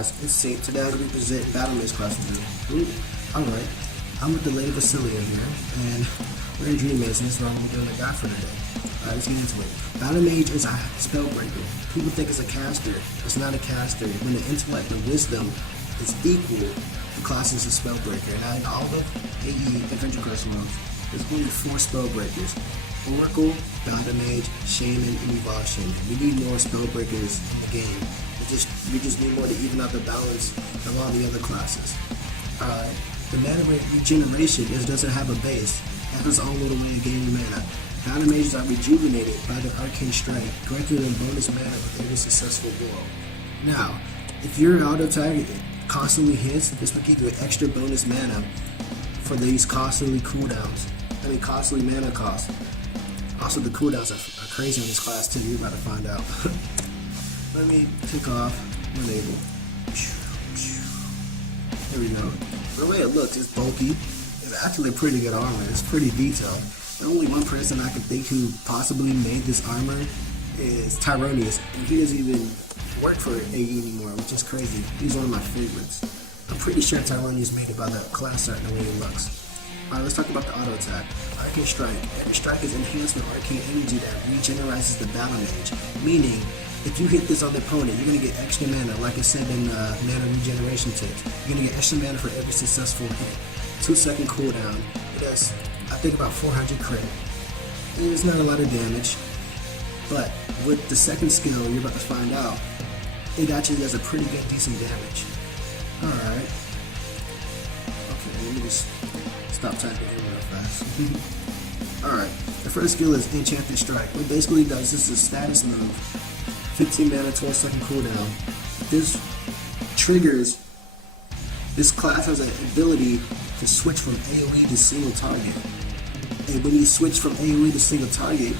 guys, it's Saint. Today I represent BattleMage class for you. Alright, I'm with the Lady Vasilissa here, and we're in Dream Maze, and this is what we're doing the guy for today. Alright, let's get into it. BattleMage is a spellbreaker. People think it's a caster. It's not a caster. When the intellect and wisdom is equal, the class is a spellbreaker. And in all the AE adventure class modes, there's only 4 spellbreakers. Oracle, BattleMage, Shaman, and Evolve Shaman. We need more spellbreakers in the game. We just need more to even out the balance of all the other classes. Alright, the mana regeneration doesn't have a base. It has its own little way of gaining mana. BattleMages are rejuvenated by the Arcane Strike, granting them bonus mana with every successful blow. Now, if your auto attack constantly hits, this will give you an extra bonus mana for these costly cooldowns. Costly mana costs. Also, the cooldowns are crazy on this class too. You're about to find out. Let me kick off Enable. There we go. The way it looks, it's bulky. It's actually pretty good armor. It's pretty detailed. The only one person I can think who possibly made this armor is Tyronius, and he doesn't even work for AE anymore, which is crazy. He's one of my favorites. I'm pretty sure Tyronius made it by the class art and the way it looks. Alright, let's talk about the auto attack. Arcane Strike. Every strike is Enhancement Arcane Energy that regenerizes the BattleMage, meaning if you hit this on the opponent, you're going to get extra mana, like I said in mana regeneration tips. You're going to get extra mana for every successful hit. 2-second cooldown. It does, I think, about 400 crit. It's not a lot of damage, but with the second skill you're about to find out, it actually does a pretty good, decent damage. Alright. Okay, let me just stop typing in real fast. Alright, the first skill is Enchanted Strike. What it basically does, this is a status move. 15 mana, 12-second cooldown. This triggers, this class has an ability to switch from AoE to single target. And when you switch from AoE to single target,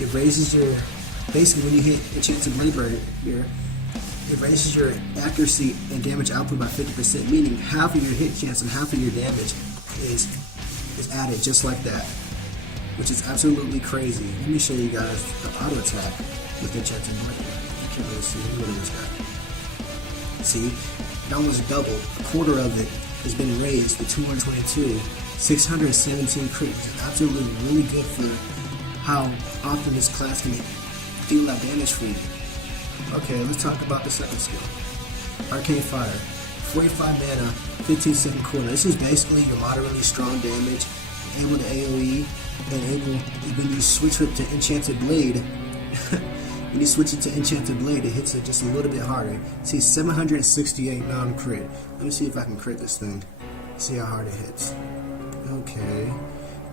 it raises your, basically when you hit Enchanted Blade here, it raises your accuracy and damage output by 50%, meaning half of your hit chance and half of your damage is added just like that, which is absolutely crazy. Let me show you guys the auto attack with Enchanted Blade. You can't really see what it is that. See, it almost doubled. A quarter of it has been raised to 222, 617 crit. It's absolutely really good for how often this class can deal that damage for you. Okay, let's talk about the second skill. Arcane Fire. 45 mana, 15-second cooldown. This is basically your moderately strong damage, able to AoE, and able, when you switch it to Enchanted Blade, when you switch it to Enchanted Blade, it hits it just a little bit harder. See, 768 non-crit. Let me see if I can crit this thing. See how hard it hits. Okay.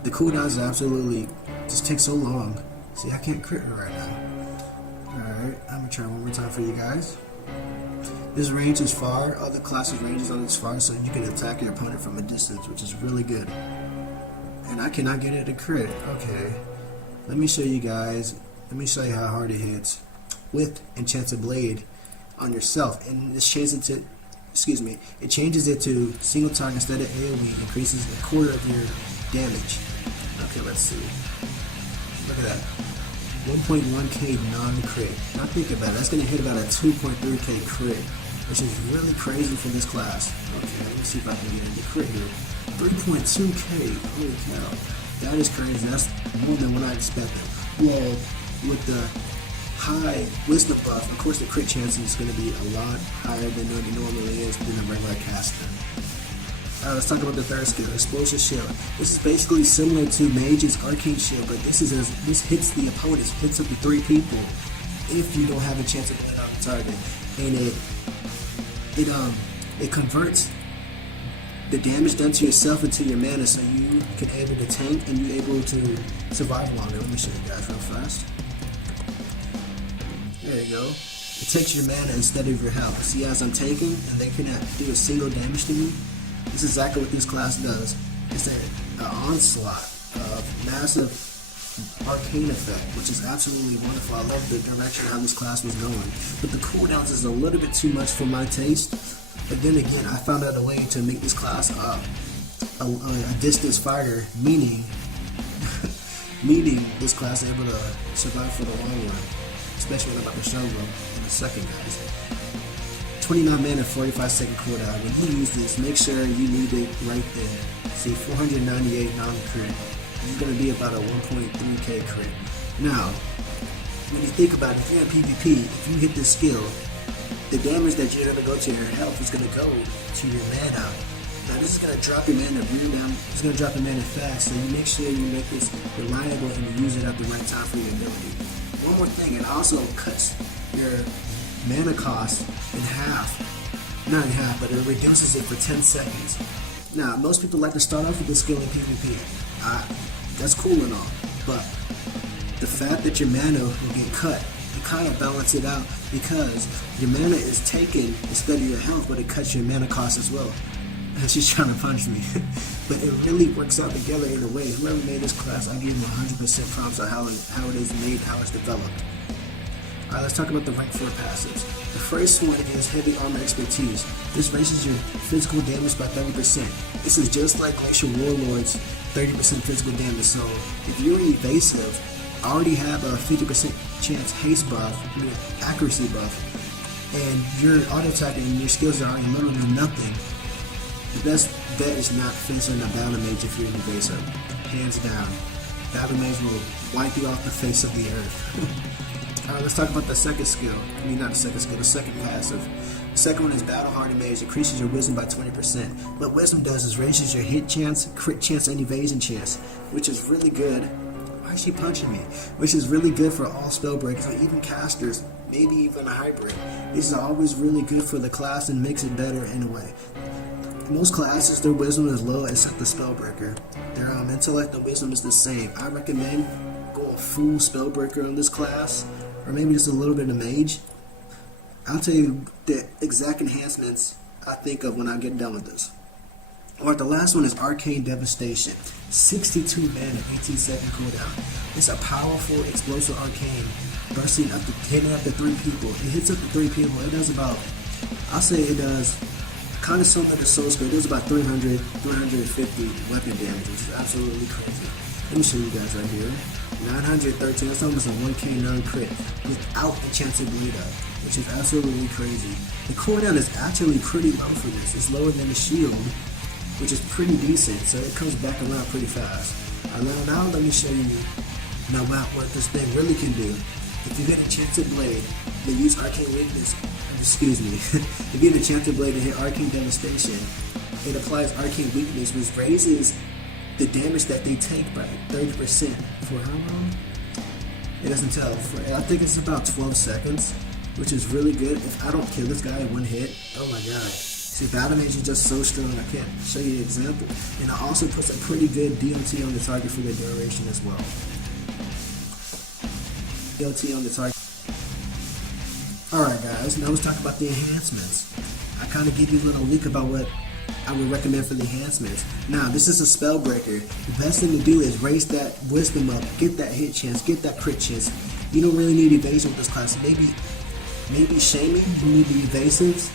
The cooldowns absolutely just take so long. See, I can't crit it right now. Alright, I'm gonna try one more time for you guys. This range is far. Other classes' ranges on this far, so you can attack your opponent from a distance, which is really good. And I cannot get it to crit. Okay. Let me show you guys. Let me show you how hard it hits with Enchanted Blade on yourself. And this changes it to, it changes it to single target instead of AoE. Increases a quarter of your damage. Okay, let's see. Look at that. 1.1k non-crit. Now think about it. That's going to hit about a 2.3k crit, which is really crazy for this class. Okay, let me see if I can get into crit here. 3.2k. Holy cow. That is crazy. That's more than what I expected. Well, with the high wisdom buff, of course the crit chance is going to be a lot higher than it normally is than a regular caster. Let's talk about the third skill, Explosive Shield. This is basically similar to Mage's Arcane Shield, but this hits the opponents, hits up to 3 people if you don't have a chance to hit on the target, and it converts the damage done to yourself into your mana, so you can able to tank and you're able to survive longer. Let me show you guys real fast. There you go. It takes your mana instead of your health. See, as I'm tanking and they cannot do a single damage to me, this is exactly what this class does. It's an onslaught of massive arcane effect, which is absolutely wonderful. I love the direction how this class was going. But the cooldowns is a little bit too much for my taste. But then again, I found out a way to make this class a distance fighter, meaning this class is able to survive for the long run, especially when I'm about to show them in a second, guys. 29 mana, 45-second cooldown. When you use this, make sure you leave it right there. See, 498 non-crit. This is going to be about a 1.3k crit. Now, when you think about it, if you're in PvP, if you hit this skill, the damage that you're going to go to your health is going to go to your mana. Now this is going to drop your mana real down, it's going to drop your mana fast, so you make sure you make this reliable and you use it at the right time for your ability. One more thing, it also cuts your mana cost in half. Not in half, but it reduces it for 10 seconds. Now, most people like to start off with this skill in PvP. That's cool and all, but the fact that your mana will get cut, you kind of balance it out because your mana is taken instead of your health, but it cuts your mana cost as well. And she's trying to punch me. But it really works out together in a way. Whoever made this class, I give them 100% props on how it is made, how it's developed. Alright, let's talk about the rank 4 passives. The first one is Heavy Armor Expertise. This raises your physical damage by 30%. This is just like Glacial Warlord's 30% physical damage. So if you're evasive, already have a 50% chance haste buff, accuracy buff, and your auto attack and your skills are already lower than nothing, the best bet is not fencing a BattleMage if you're an evasive. Hands down. BattleMage will wipe you off the face of the earth. Alright, let's talk about the second skill. I mean, not the second skill, the second passive. The second one is Battle Hardened Mage. Increases your wisdom by 20%. What wisdom does is raises your hit chance, crit chance, and evasion chance, which is really good. Why is she punching me? Which is really good for all spellbreakers or even casters, maybe even a hybrid. This is always really good for the class and makes it better in a way. Most classes, their wisdom is low except the spellbreaker. Their intellect and wisdom is the same. I recommend going full spellbreaker on this class, or maybe just a little bit of mage. I'll tell you the exact enhancements I think of when I get done with this. Alright, the last one is Arcane Devastation. 62 mana, 18-second cooldown. It's a powerful, explosive arcane, bursting up to hitting up to 3 people. It hits up to 3 people. It does about, I'll say it does kind of similar to Soul Spirit. It does about 300, 350 weapon damage, which is absolutely crazy. Let me show you guys right here. 913, that's almost a 1k non-crit without the chance of bleed up, which is absolutely crazy. The cooldown is actually pretty low for this. It's lower than the shield, which is pretty decent, so it comes back around pretty fast. Now let me show you now what this thing really can do. If you get a chance of blade, then use Arcane Weakness. Excuse me. If you get a chance of blade and hit Arcane Devastation, it applies Arcane Weakness, which raises the damage that they take by 30%. For how long? It doesn't tell. I think it's about 12 seconds, which is really good. If I don't kill this guy in one hit, oh my god. See, BattleMage is just so strong, I can't show you an example. And it also puts a pretty good DOT on the target for the duration as well. DOT on the target. Alright guys, now let's talk about the enhancements. I kind of give you a little leak about what I would recommend for the enhancements. Now, this is a spell breaker. The best thing to do is raise that wisdom up, get that hit chance, get that crit chance. You don't really need evasion with this class. Maybe Shaman, you need the evasives.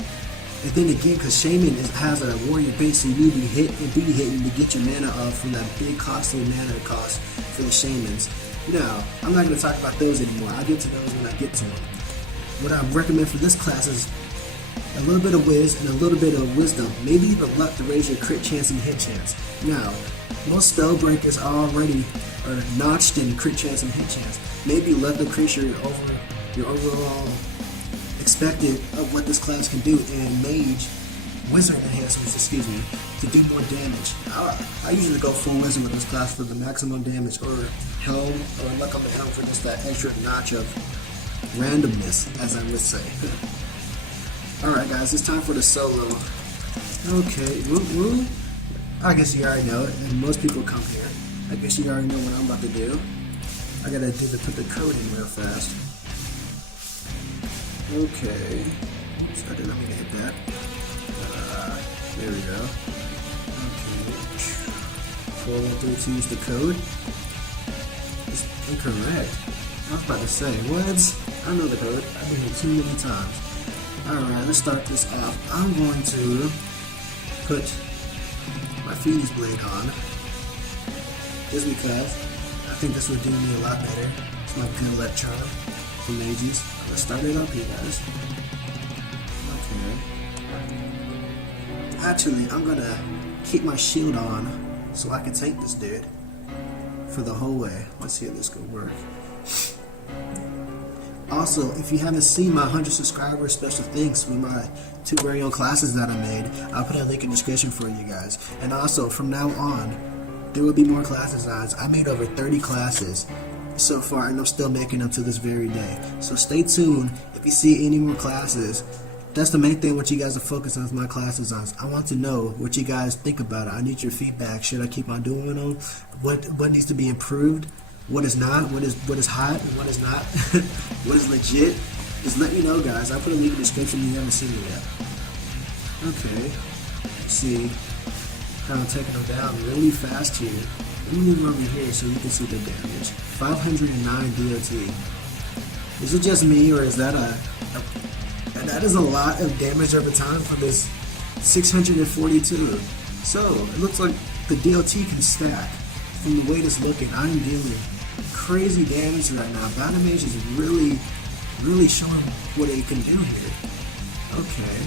And then again, because Shaman has a warrior base, so you need to hit and be hitting to get your mana up from that big costly mana cost for the Shamans. Now, I'm not going to talk about those anymore. I'll get to those when I get to them. What I recommend for this class is a little bit of whiz and a little bit of wisdom, maybe even luck to raise your crit chance and hit chance. Now, most spell breakers already are notched in crit chance and hit chance. Maybe let the creature over your overall expected of what this class can do, and mage wizard enhancements, excuse me, to do more damage. I usually go full wizard with this class for the maximum damage, or helm, or luck on the helm for just that extra notch of randomness, as I would say. Alright guys, it's time for the solo. Okay, woo. I guess you already know it, and most people come here. I guess you already know what I'm about to do. I gotta put the code in real fast. Okay. Oops, I didn't mean to hit that. There we go. Okay. 413 to use the code. It's incorrect. I was about to say, what? I know the code. I've been here too many times. Alright, let's start this off. I'm going to put my Phoenix Blade on. Just because I think this would do me a lot better. It's my good luck charm for mages. Let's start it up here, guys. Okay. Actually, I'm gonna keep my shield on so I can tank this dude for the whole way. Let's see if this could work. Also, if you haven't seen my 100 subscribers special thanks with my 2 very own classes that I made, I'll put a link in the description for you guys. And also, from now on, there will be more class designs. I made over 30 classes so far, and I'm still making them to this very day. So stay tuned if you see any more classes. That's the main thing what you guys are focused on is my class designs. I want to know what you guys think about it. I need your feedback. Should I keep on doing them? What needs to be improved? What is not? What is hot? And what is not? What is legit? Just let me know, guys. I'll put a link in the description if you haven't seen it yet. Okay. Let's see how I'm taking them down really fast here. Let me move over here so you can see the damage. 509 DOT. Is it just me, or is that that is a lot of damage over time for this 642. So it looks like the DOT can stack. From the way it's looking, I'm dealing crazy damage right now. BattleMage is really showing what it can do here. Okay.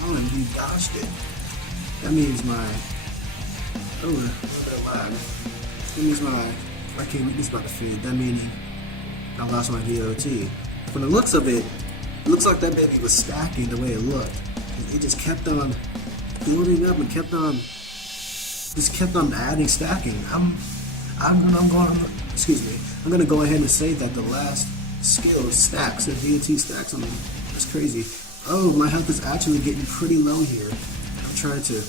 Oh, and you dodged it. That means my a little bit of lag. That means my weakness about to fade. That meaning I lost my DOT. From the looks of it, it looks like that baby was stacking the way it looked. It just kept on building up and kept on adding stacking. I'm gonna go ahead and say that the last skill stacks, the DOT stacks on them. That's crazy. Oh, my health is actually getting pretty low here. I'm trying to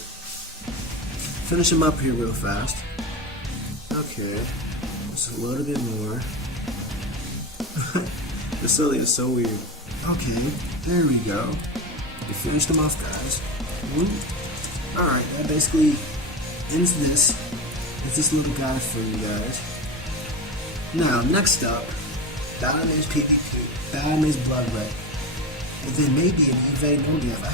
finish him up here real fast. Okay, just a little bit more. This silly is so weird. Okay, there we go. We finished him off, guys. Alright, that basically ends this. It's this little guy for you guys. Now, next up, BattleMage PvP, BattleMage Blood Red. And then maybe an evade no death. I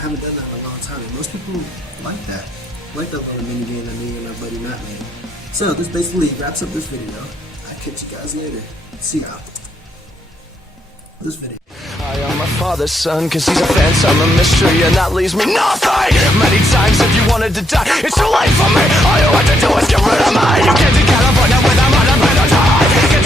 haven't done that in a long time. Most people like that. Like that little mini game that me and my buddy Matt made. So this basically wraps up this video. I'll catch you guys later. See ya. This video. I am my father's son, cause he's a phantom, a mystery, and that leaves me nothing. Many times if you wanted to die, it's too late for me. All you have to do is get rid of me. You can't do California without money, but I die.